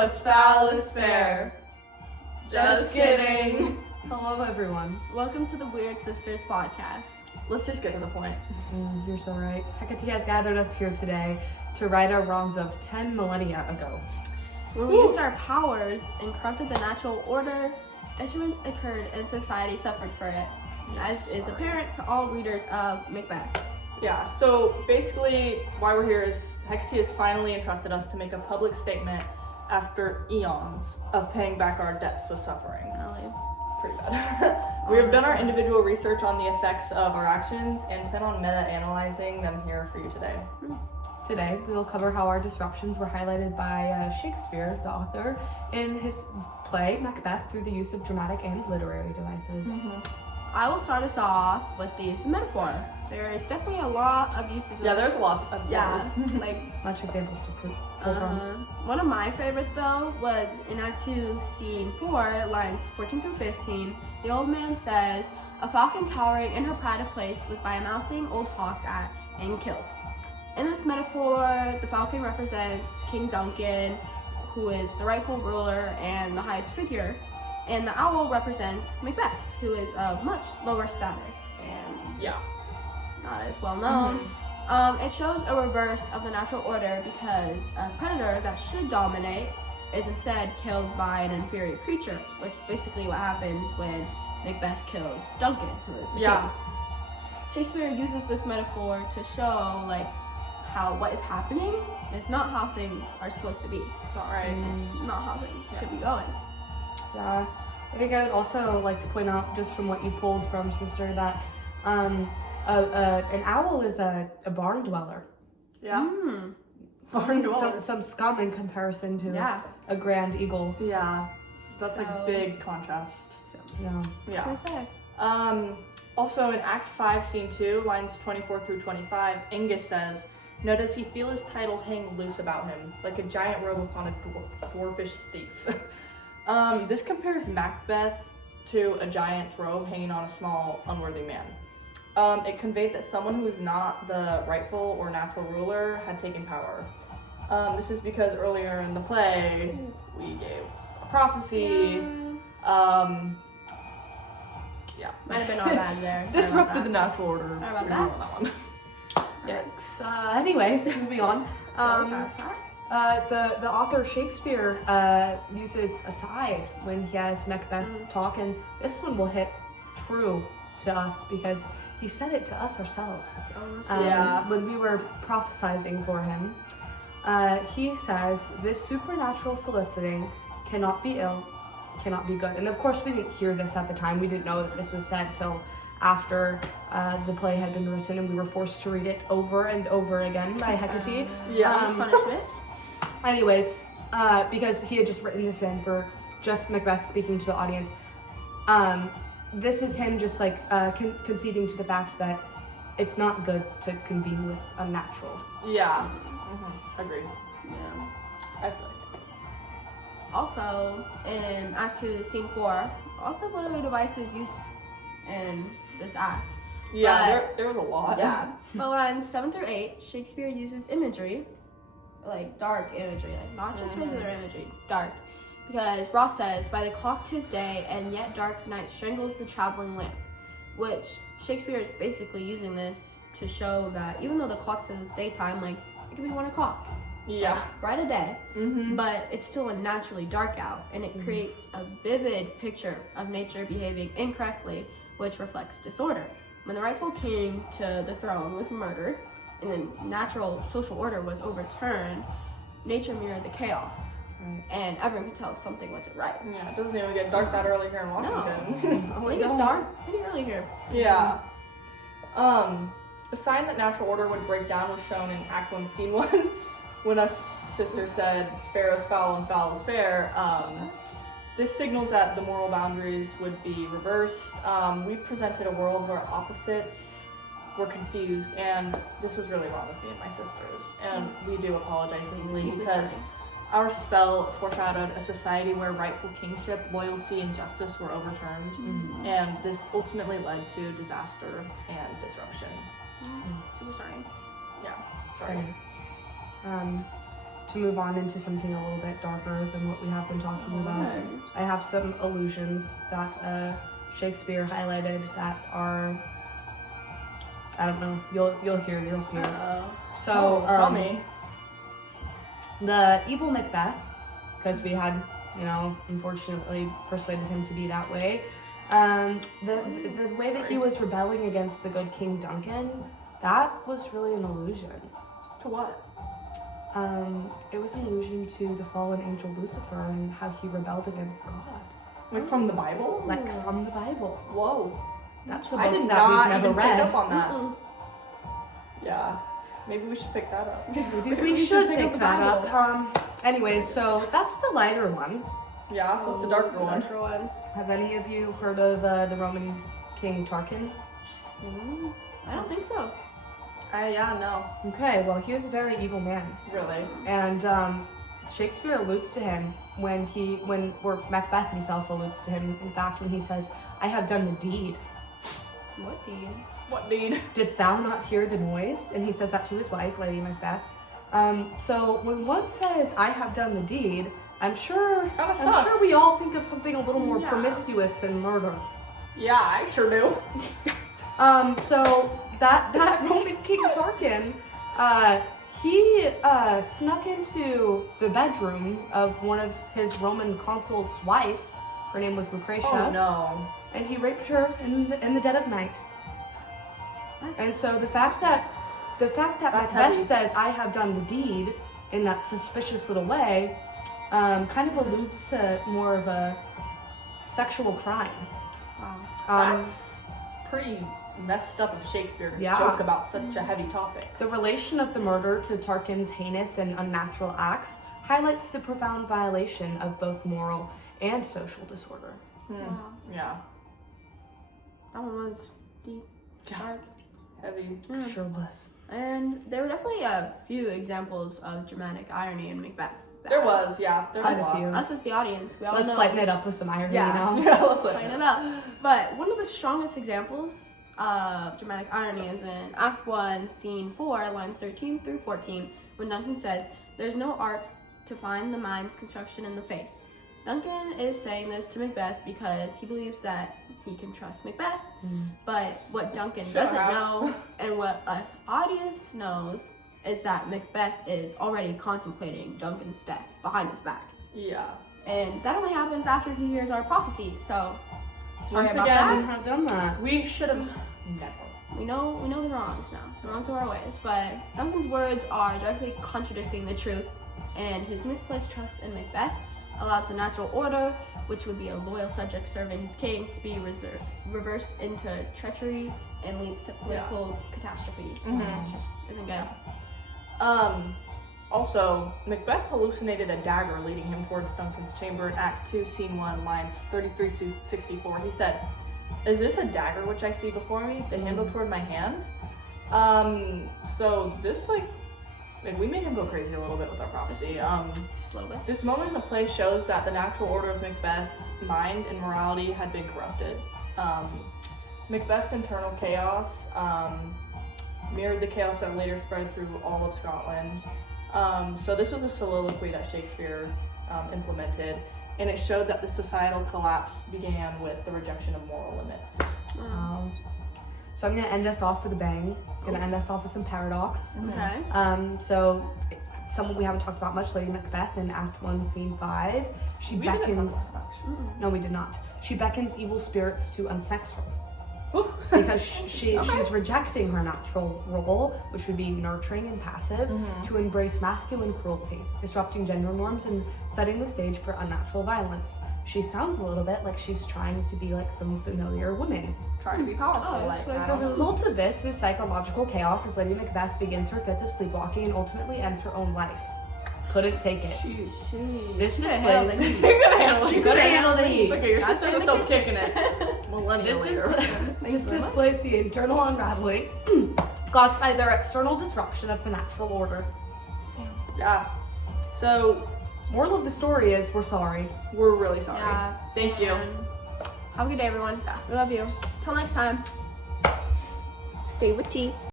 what's foul is fair. Just kidding. Hello, everyone. Welcome to the Wyrd Sisters podcast. Let's just get to the point. You're so right. Hecate has gathered us here today to right our wrongs of 10 millennia ago. When we used our powers and corrupted the natural order, detriments occurred and society suffered for it, as is apparent to all readers of Macbeth. Yeah, so basically why we're here is Hecate has finally entrusted us to make a public statement after eons of paying back our debts with suffering. Really. Pretty bad. We have done our individual research on the effects of our actions and plan on meta-analyzing them here for you today. Today, we will cover how our disruptions were highlighted by Shakespeare, the author, in his play Macbeth through the use of dramatic and literary devices. I will start us off with the use of metaphor. There is definitely a lot of uses of There's lots of those. like Much examples to pull from. one of my favorites though was in Act 2, Scene 4, lines 14 through 15. The old man says, "A falcon towering in her pride of place was by a mousing old hawk at and killed." In this metaphor, the falcon represents King Duncan, who is the rightful ruler and the highest figure, and the owl represents Macbeth, who is of much lower status and not as well known. It shows a reverse of the natural order because a predator that should dominate is instead killed by an inferior creature, which is basically what happens when Macbeth kills Duncan, who is the king. Shakespeare uses this metaphor to show how what is happening is not how things are supposed to be. It's not right. It's not how things should be going. Yeah, I think I would also like to point out, just from what you pulled from, sister, that an owl is a barn dweller. Yeah. Barn dweller. Some scum in comparison to a grand eagle. Yeah. That's a big contrast. Yeah. Also in Act 5, Scene 2, lines 24 through 25, Angus says, "Now does he feel his title hang loose about him, like a giant robe upon a dwarfish thief?" This compares Macbeth to a giant's robe hanging on a small, unworthy man. It conveyed that someone who was not the rightful or natural ruler had taken power. This is because earlier in the play, we gave a prophecy. Might have been all bad there. Disrupted the natural order. Sorry about that. One. Yikes. Anyway, moving on. The author Shakespeare uses aside when he has Macbeth talk, and this one will hit true to us because he said it to us ourselves. When we were prophesizing for him, he says, "This supernatural soliciting cannot be ill, cannot be good." And of course we didn't hear this at the time. We didn't know that this was said till after the play had been written, and we were forced to read it over and over again by Hecate. Punishment. Anyways, because he had just written this in for just Macbeth speaking to the audience. This is him just conceding to the fact that it's not good to convene with unnatural. Agreed. Yeah. I feel like it. Also, in Act 2, Scene 4, all the literary devices used in this act. There was a lot. But lines 7 through 8, Shakespeare uses imagery, dark imagery, not just regular imagery, dark. Because Ross says, "By the clock 'tis day, and yet dark night strangles the traveling lamp," which Shakespeare is basically using this to show that even though the clock says it's daytime, it could be 1 o'clock. Bright a day, but it's still unnaturally dark out, and it creates a vivid picture of nature behaving incorrectly, which reflects disorder. When the rightful king to the throne was murdered, and the natural social order was overturned, nature mirrored the chaos. And everyone could tell something wasn't right. Yeah, it doesn't even get dark that early here in Washington. I think it's dark pretty early here. A sign that natural order would break down was shown in Act 1, Scene 1, when us sisters said, "Fair is foul and foul is fair." This signals that the moral boundaries would be reversed. We presented a world where opposites were confused, and this was really wrong with me and my sisters. And we do apologize deeply because our spell foreshadowed a society where rightful kingship, loyalty, and justice were overturned, and this ultimately led to disaster and disruption. Super sorry. Yeah, sorry. to move on into something a little bit darker than what we have been talking about, I have some allusions that Shakespeare highlighted that are, I don't know, you'll hear. So tell me. The evil Macbeth, because we had, unfortunately persuaded him to be that way. The way that he was rebelling against the good King Duncan, that was really an allusion. To what? It was an allusion to the fallen angel Lucifer and how he rebelled against God. Like from the Bible? Like from the Bible. Whoa. That's the I book did that not we've never even read. pick up on that. Yeah. Maybe we should pick that up. Maybe we should pick that up. Anyways, so that's the lighter one. Yeah, what's the darker one? Have any of you heard of the Roman king Tarquin? I don't think so. Yeah, no. Okay, well, he was a very evil man. Really? And Shakespeare alludes to him or Macbeth himself alludes to him, in fact, when he says, I have done the deed. What deed? What deed? Didst thou not hear the noise? And he says that to his wife, Lady Macbeth. So when one says, I have done the deed, I'm sure we all think of something a little more promiscuous than murder. Yeah, I sure do. So that Roman King Tarquin, he snuck into the bedroom of one of his Roman consul's wife. Her name was Lucretia. Oh no. And he raped her in the dead of night. And so the fact that Macbeth heavy. says, I have done the deed in that suspicious little way, kind of alludes to more of a sexual crime. Wow. That's pretty messed up of Shakespeare to Yeah. joke about such a heavy topic. The relation of the murder to Tarquin's heinous and unnatural acts highlights the profound violation of both moral and social disorder. Wow. Yeah. That one was deep, dark. Heavy. Sure was. And there were definitely a few examples of dramatic irony in Macbeth. There was, yeah. There was Quite a a lot. few. Us as the audience, we all Let's know. lighten it up with some irony, Yeah. Yeah, let's Lighten it up. But one of the strongest examples of dramatic irony is in Act 1, Scene 4, lines 13 through 14, when Duncan says, there's no art to find the mind's construction in the face. Duncan is saying this to Macbeth because he believes that he can trust Macbeth, but what Duncan doesn't know and what us audience knows is that Macbeth is already contemplating Duncan's death behind his back. Yeah. And that only happens after he hears our prophecy, so sorry Once about again, that. We have done that. We should have never. We know the wrongs now, the wrongs of our ways, but Duncan's words are directly contradicting the truth, and his misplaced trust in Macbeth allows the natural order, which would be a loyal subject serving his king, to be reversed into treachery and leads to political catastrophe, which just isn't good. Also, Macbeth hallucinated a dagger leading him towards Duncan's chamber in Act 2, Scene 1, lines 33 to 64. He said, is this a dagger which I see before me, the handle toward my hand? So this, like, we made him go crazy a little bit with our prophecy. Just a little bit. This moment in the play shows that the natural order of Macbeth's mind and morality had been corrupted. Macbeth's internal chaos mirrored the chaos that later spread through all of Scotland. So this was a soliloquy that Shakespeare implemented, and it showed that the societal collapse began with the rejection of moral limits. So I'm gonna end us off with a bang. Gonna end us off with some paradox. Okay. So someone we haven't talked about much, Lady Macbeth in Act 1, Scene 5. She We didn't beckons. talk about that. No, we did not. She beckons evil spirits to unsex her. Whew. Because she's rejecting her natural role, which would be nurturing and passive, to embrace masculine cruelty, disrupting gender norms and setting the stage for unnatural violence. She sounds a little bit like she's trying to be like some familiar woman. Trying to be powerful. The result of this is psychological chaos as Lady Macbeth begins her fits of sleepwalking and ultimately ends her own life. Couldn't take it. This She could've handled displays. it. You're gonna handle it. She could've handled the heat. Look at your That's sister in was the still kitchen. kicking it. Millennial later. This displays the internal unraveling caused by their external disruption of the natural order. Yeah. So Moral of the story is we're sorry. we're really sorry. Yeah. Thank you. And have a good day, everyone. We love you. Till next time. Stay witchy.